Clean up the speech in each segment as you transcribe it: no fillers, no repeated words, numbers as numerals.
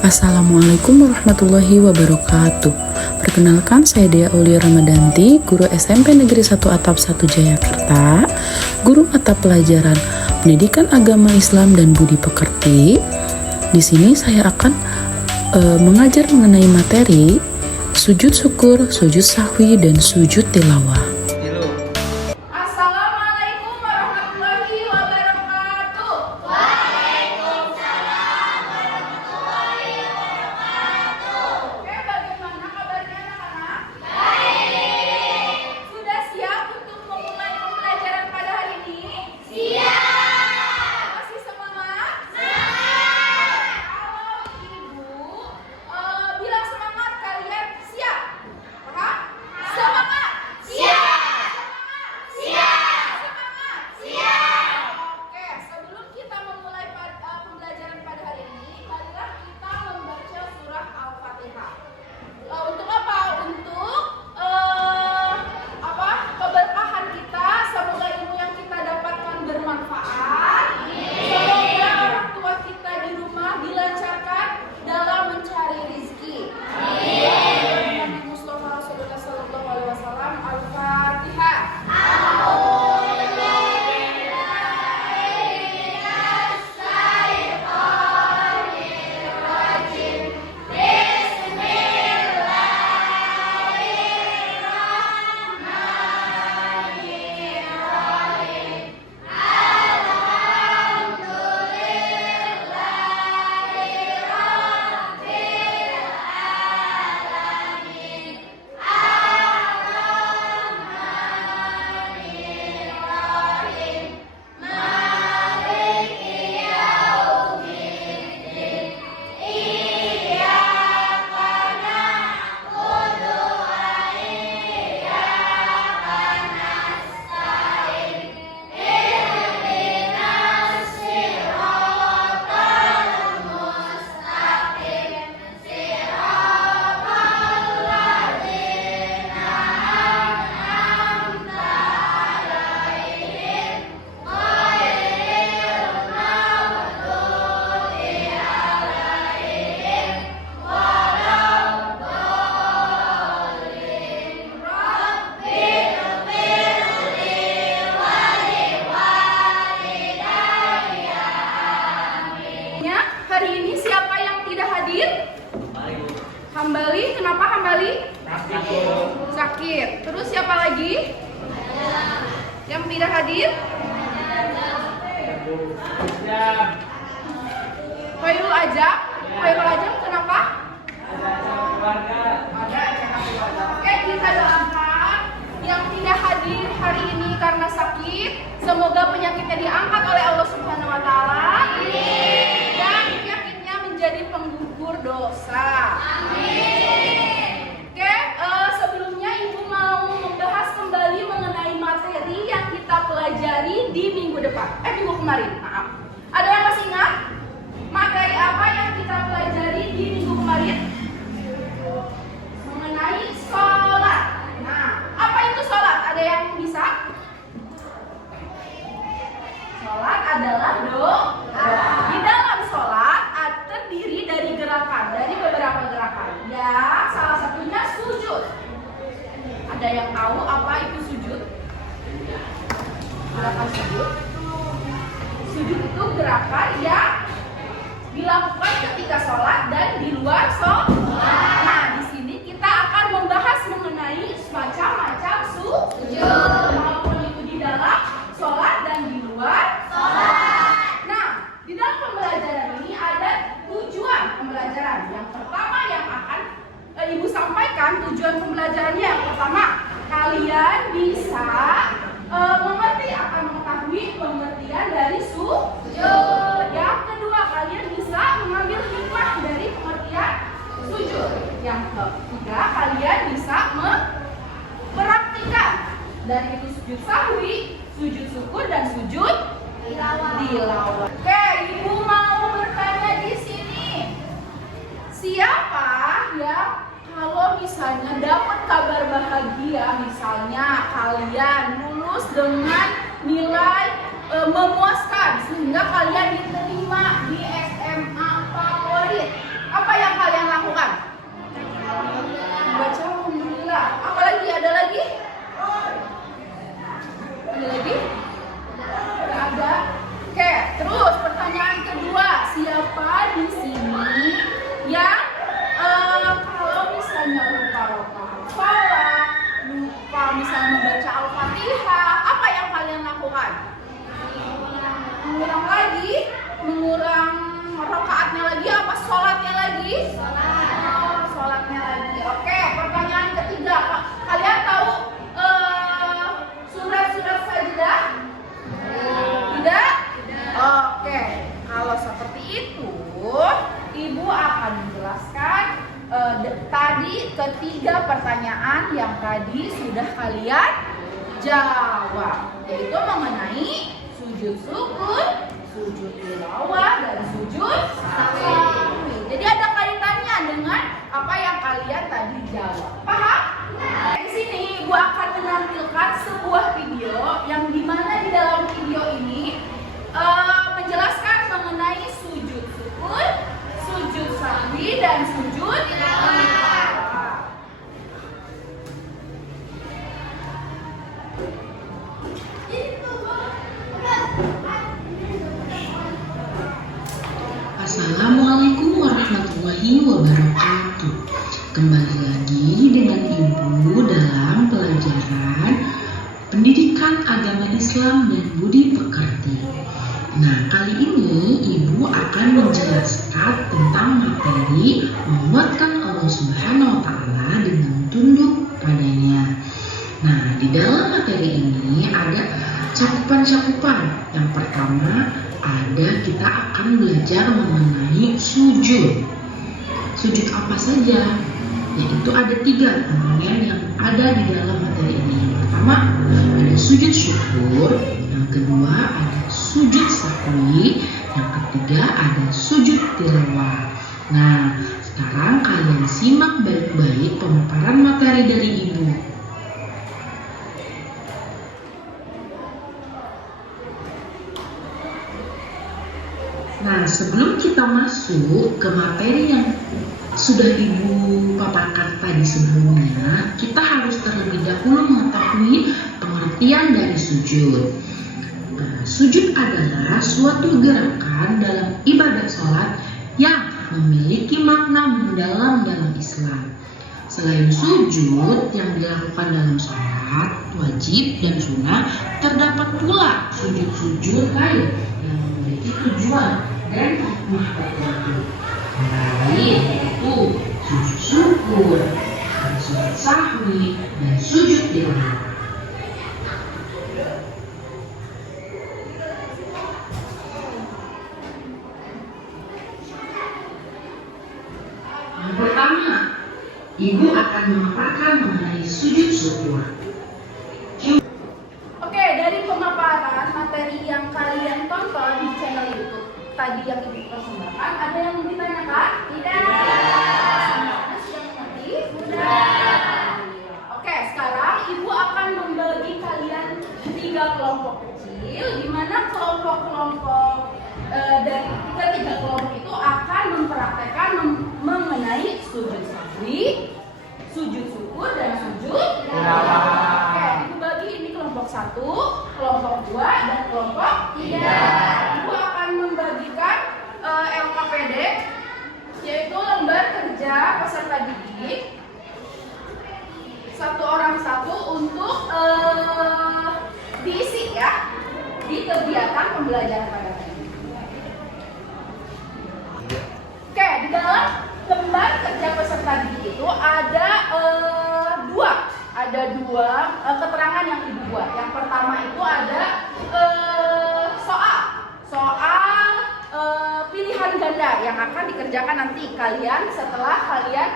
Assalamualaikum warahmatullahi wabarakatuh. Perkenalkan, saya Dea Aulia Ramadanti, guru SMP Negeri 1 Atap 1 Jayakarta, guru mata pelajaran Pendidikan Agama Islam dan Budi Pekerti. Di sini saya akan mengajar mengenai materi sujud syukur, sujud sahwi, dan sujud tilawah. Hari ini siapa yang tidak hadir? Hambali, kenapa Hambali? Sakit. Terus siapa lagi? Yang tidak hadir? Khairul Ajam. Khairul Ajam kenapa? Oke, kita doakan yang tidak hadir hari ini karena sakit, semoga penyakitnya diangkat oleh Allah Subhanahu wa taala. Dan penyakitnya menjadi penggugur dosa. Oke, sebelumnya Ibu mau membahas kembali mengenai materi yang kita pelajari di minggu kemarin. Maaf. Ada yang masih ingat? Materi apa yang kita pelajari di minggu kemarin? Mengenai sholat. Nah, apa itu sholat? Ada yang bisa? Sholat adalah doa. Di dalam sholat terdiri dari beberapa gerakan. Ya, salah satunya sujud. Ada yang tahu apa itu sujud? Gerakan sujud. Sujud itu gerakan yang dilakukan ketika sholat dan di luar sholat. Nah, di sini kita akan membahas mengenai macam-macam sujud, maupun itu di dalam sholat dan di luar sholat. Nah, di dalam pembelajaran ini ada tujuan pembelajaran. Yang pertama yang akan Ibu sampaikan, tujuan pembelajarannya yang pertama, kalian bisa akan mengetahui pengertian dari sujud. Yang kedua, kalian bisa mengambil hikmah dari pengertian sujud. Yang ketiga, kalian bisa mempraktikkan dari itu sujud sahwi, sujud syukur, dan sujud tilawah. Oke, Ibu mau bertanya di sini, siapa ya kalau misalnya dapat kabar bahagia, misalnya kalian lulus dengan nilai memuaskan sehingga kalian diterima di SMA favorit, apa mengulang rakaatnya lagi apa sholatnya lagi? Sholatnya lagi. Oke, pertanyaan ketiga. Kalian tahu surat-surat sajdah? Tidak? Oke, kalau seperti itu, Ibu akan menjelaskan tadi ketiga pertanyaan yang tadi sudah kalian jawab, yaitu mengenai sujud syukur, sujud tilawah, dan sujud sahwi. Jadi ada kaitannya dengan apa yang kalian tadi jawab. Paham? Di sini Ibu akan menampilkan sebuah video yang dimana di dalam video ini menjelaskan mengenai sujud syukur, sujud sahwi, dan sujud tilawah. Assalamualaikum warahmatullahi wabarakatuh. Kembali lagi dengan Ibu dalam pelajaran Pendidikan Agama Islam dan Budi Pekerti. Nah, kali ini Ibu akan menjelaskan tentang materi menguatkan Allah Subhanahu wa Ta'ala dengan tunduk padanya. Nah, di dalam materi ini ada cakupan-cakupan. Yang pertama, kita akan belajar mengenai sujud. Sujud apa saja? Yaitu ada 3 komponen yang ada di dalam materi ini. Yang pertama ada sujud syukur, yang kedua ada sujud sahwi, yang ketiga ada sujud tilawah. Nah, sekarang kalian simak baik-baik pemaparan materi dari Ibu. Nah, sebelum kita masuk ke materi yang sudah Ibu paparkan tadi sebelumnya, kita harus terlebih dahulu mengetahui pengertian dari sujud. Sujud adalah suatu gerakan dalam ibadah sholat yang memiliki makna mendalam dalam Islam. Selain sujud yang dilakukan dalam sholat, wajib dan sunnah, terdapat pula sujud-sujud lain yang memiliki tujuan dan hikmah tertentu. Lain yaitu sujud syukur, sujud sahwi, dan sujud tilawah. Yang pertama, Ibu akan memaparkan mengenai sujud syukur. Oke, dari pemaparan materi yang kalian tonton di channel YouTube tadi yang Ibu persembahkan, ada yang ditanyakan? Tidak. Semuanya sudah mengerti? Sudah. Oke, sekarang Ibu akan membagi kalian 3 kelompok kecil, di mana kelompok-kelompok dari ketiga kelompok itu akan mempraktekkan mengenai sujud sahwi, sujud syukur, dan sujud tilawah. Oke, Ibu bagi ini kelompok 1, kelompok 2, dan kelompok 3. Ibu akan membagikan LKPD, yaitu lembar kerja peserta didik, 1 orang 1 untuk diisi ya di kegiatan pembelajaran pada hari ini. Oke, di dalam lembar kerja peserta didik itu ada dua keterangan yang Ibu buat. Yang pertama itu ada soal pilihan ganda yang akan dikerjakan nanti kalian setelah kalian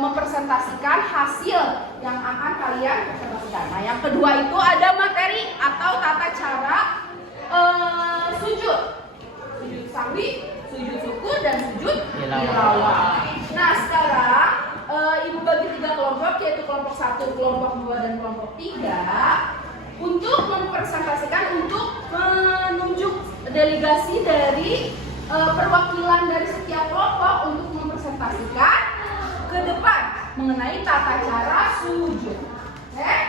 mempresentasikan hasil yang akan kalian presentasikan. Nah, yang kedua itu ada materi atau tata cara sujud sahwi, sujud syukur, dan sujud tilawah. Nah, sekarang Ibu bagi 3 kelompok, yaitu kelompok 1, kelompok 2, dan kelompok 3 untuk mempresentasikan, untuk menunjuk delegasi dari perwakilan dari setiap kelompok untuk mempresentasikan ke depan mengenai tata cara sujud.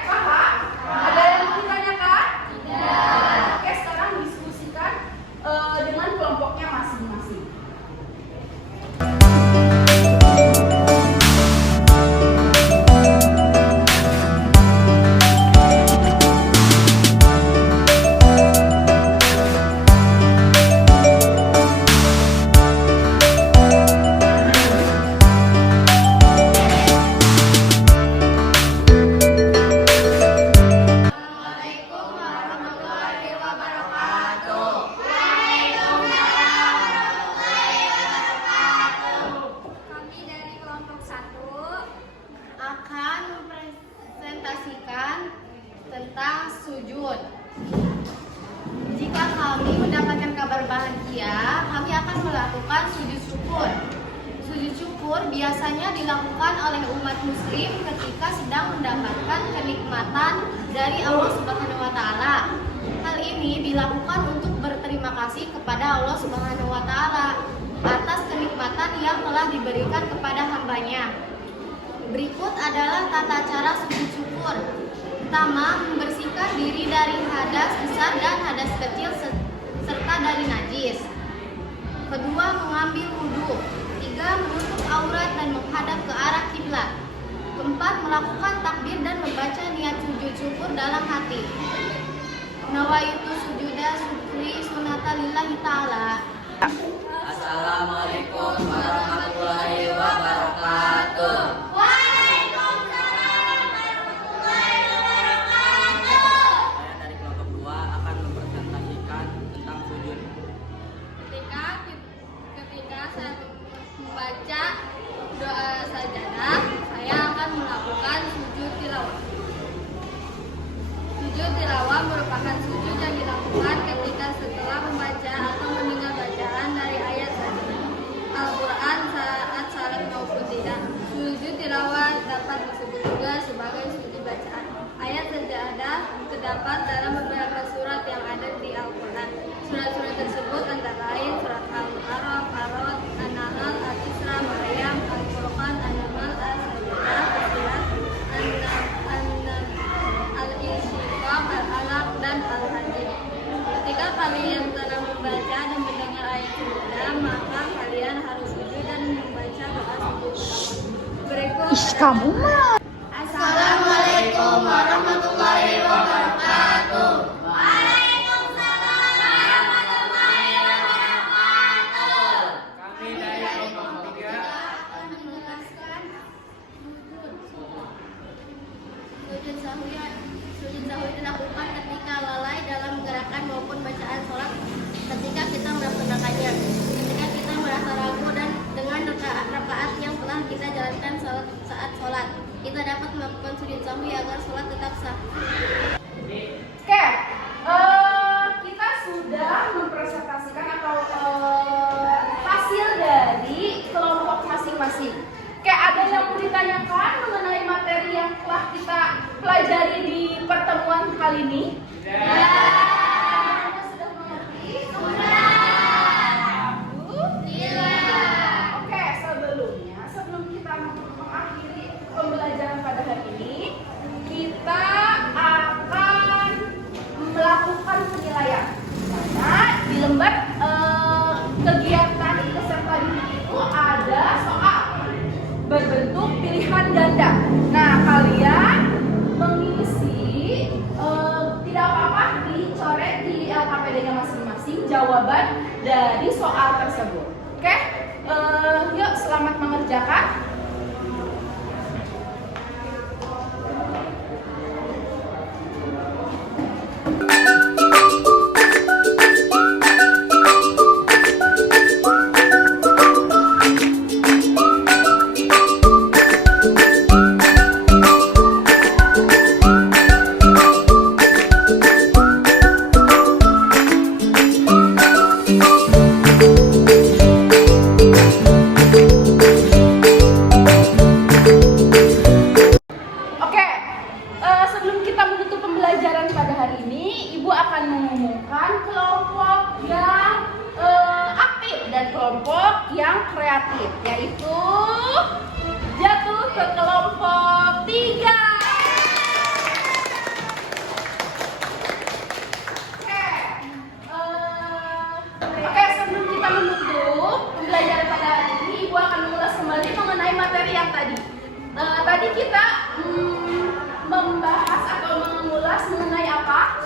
Paham? Ada yang mau ditanyakan? Tidak. Oke, sekarang diskusikan dengan kelompoknya masing-masing. syukur biasanya dilakukan oleh umat muslim ketika sedang mendapatkan kenikmatan dari Allah Subhanahu wa taala. Hal ini dilakukan untuk berterima kasih kepada Allah Subhanahu wa taala atas kenikmatan yang telah diberikan kepada hambanya. Berikut adalah tata cara sujud syukur. Pertama, membersihkan diri dari hadas besar dan hadas kecil serta dari najis. Kedua, mengambil wudhu. Tiga, menutup aurat dan menghadap ke arah kiblat. Keempat, melakukan takbir dan membaca niat sujud syukur dalam hati. Nawaitu sujuda syukri sunata lillahi ta'ala. Assalamualaikum warahmatullahi wabarakatuh. Waalaikumsalam warahmatullahi wabarakatuh. Saya dari kelompok 2 akan mempresentasikan tentang sujud. Ketika saya membaca doa sajadah, saya akan melakukan sujud tilawah. Sujud tilawah merupakan sujud yang dilakukan ketika setelah membaca atau mendengar bacaan dari ayat Al-Quran saat salat maupun tidak. Sujud tilawah dapat disebut juga sebagai sujud bacaan. Ayat sajadah terdapat dalam beberapa surat yang ada di Al-Quran. Surat-surat tersebut antara lain surat Al-Araf, Ar-Ra'd, An-Nahl, Al-Isra, Maryam, Al-Furqan, An-Naml, As-Sajdah, Fussilat, Al-Insyiqaq, Al-Alaq, dan Al-Hadid. Ketika kalian telah membaca dan mendengar ayat sajadah, maka kalian harus sujud dan membaca doa sujud. Berikut Kamu mah. Assalamualaikum warahmatullahi wabarakatuh. Waalaikumsalam warahmatullahi wabarakatuh. Kami dari kelompok 3 Akan menjelaskan sujud sahwi dilakukan ketika lalai dalam gerakan maupun bacaan sholat ketika kita melaksanakannya. Ketika kita merasa ragu dan dengan rakaat yang telah kita jalankan saat sholat, kita dapat melakukan sujud sahwi agar sholat tetap sah. Oke, kita sudah mempresentasikan atau hasil dari kelompok masing-masing. Oke, ada yang mau ditanyakan mengenai materi yang telah kita pelajari di pertemuan kali ini? Ya. Sudah mengerti? Oke, sebelum kita mengakhiri pembelajaran pada hari ini, kita akan melakukan penilaian. Karena di lembar kegiatan peserta didik itu ada soal berbentuk pilihan ganda. Nah, kalian mengisi tidak apa-apa dicoret di LKPD-nya masing-masing jawaban dari soal tersebut. Oke, yuk selamat mengerjakan. Sebelum kita menutup pembelajaran pada hari ini, Ibu akan mengumumkan kelompok yang aktif dan kelompok yang kreatif, yaitu jatuh ke kelompok 3. Oke, sebelum kita menutup pembelajaran pada hari ini, Ibu akan mengulas kembali mengenai materi yang tadi. Tadi kita membahas atau mengulas mengenai apa?